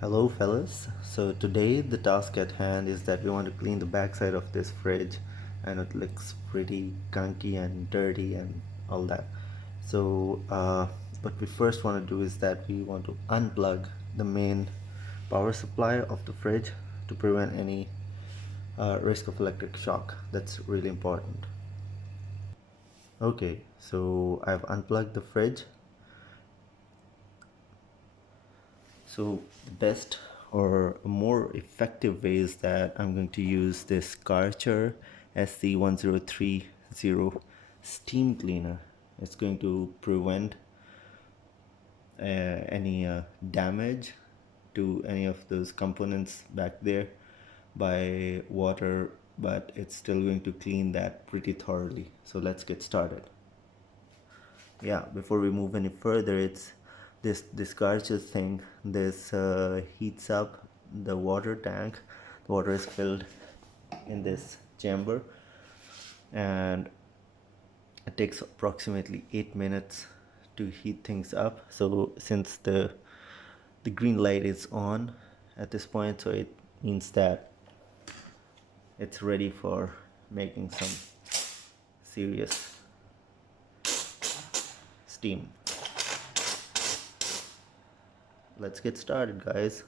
Hello fellas, so today the task at hand is that we want to clean the backside of this fridge and it looks pretty gunky and dirty and all that. What we first want to do is that we want to unplug the main power supply of the fridge to prevent any risk of electric shock. That's really important. Okay, so I've unplugged the fridge. So the best or more effective way is that I'm going to use this Karcher SC1030 steam cleaner. It's going to prevent any damage to any of those components back there by water, but it's still going to clean that pretty thoroughly. So let's get started. Yeah, before we move any further, it's this Karcher thing. This heats up the water tank. The water is filled in this chamber, and it takes approximately 8 minutes to heat things up. So since the green light is on at this point, so it means that it's ready for making some serious steam. Let's get started, guys.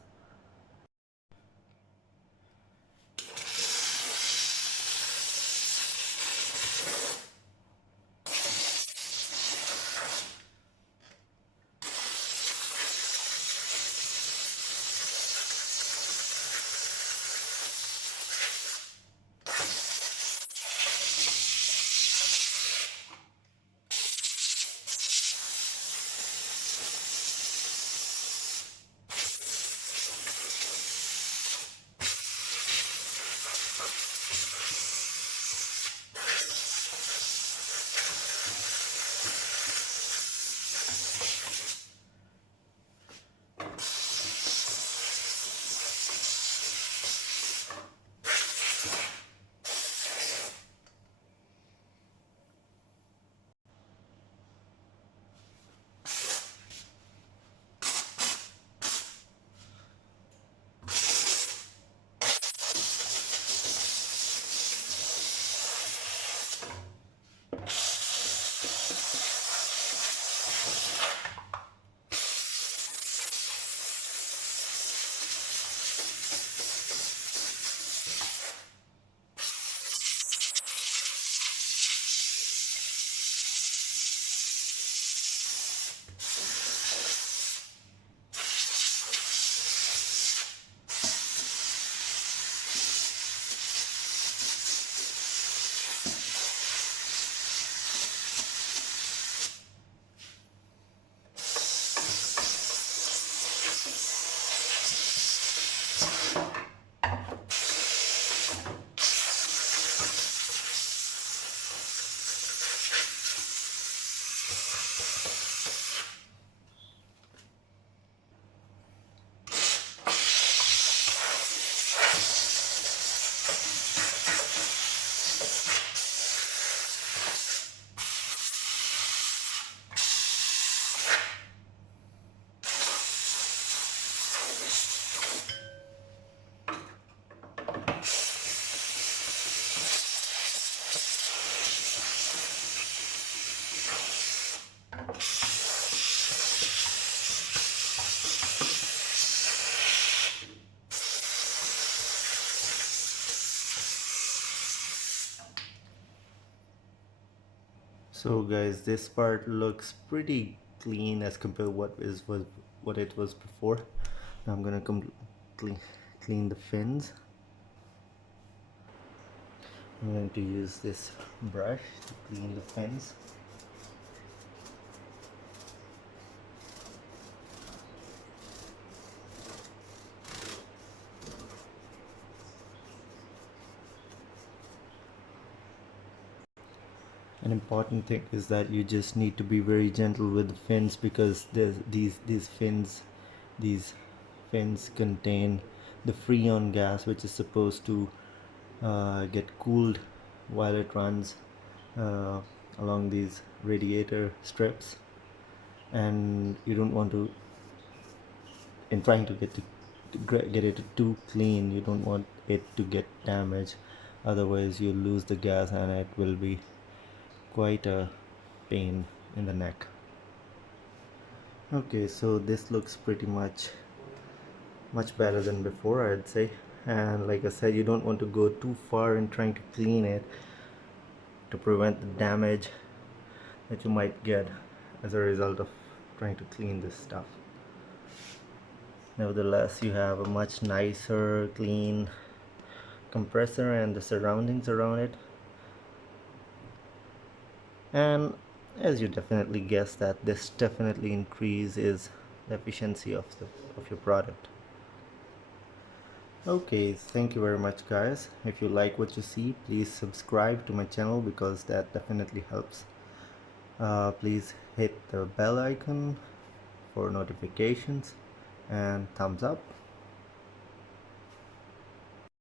So guys, this part looks pretty clean as compared to what it was before. Now I'm gonna clean the fins. I'm going to use this brush to clean the fins. An important thing is that you just need to be very gentle with the fins, because these fins contain the freon gas, which is supposed to get cooled while it runs uh, along these radiator strips, and you don't want to, in trying to get get it too clean. You don't want it to get damaged, otherwise you lose the gas and it will be quite a pain in the neck. Okay, so this looks pretty much better than before, I'd say. And like I said, you don't want to go too far in trying to clean it to prevent the damage that you might get as a result of trying to clean this stuff. Nevertheless, you have a much nicer clean compressor and the surroundings around it. And as you definitely guess, that this definitely increases the efficiency of your product. Okay, thank you very much guys. If you like what you see, please subscribe to my channel because that definitely helps. Please hit the bell icon for notifications and thumbs up.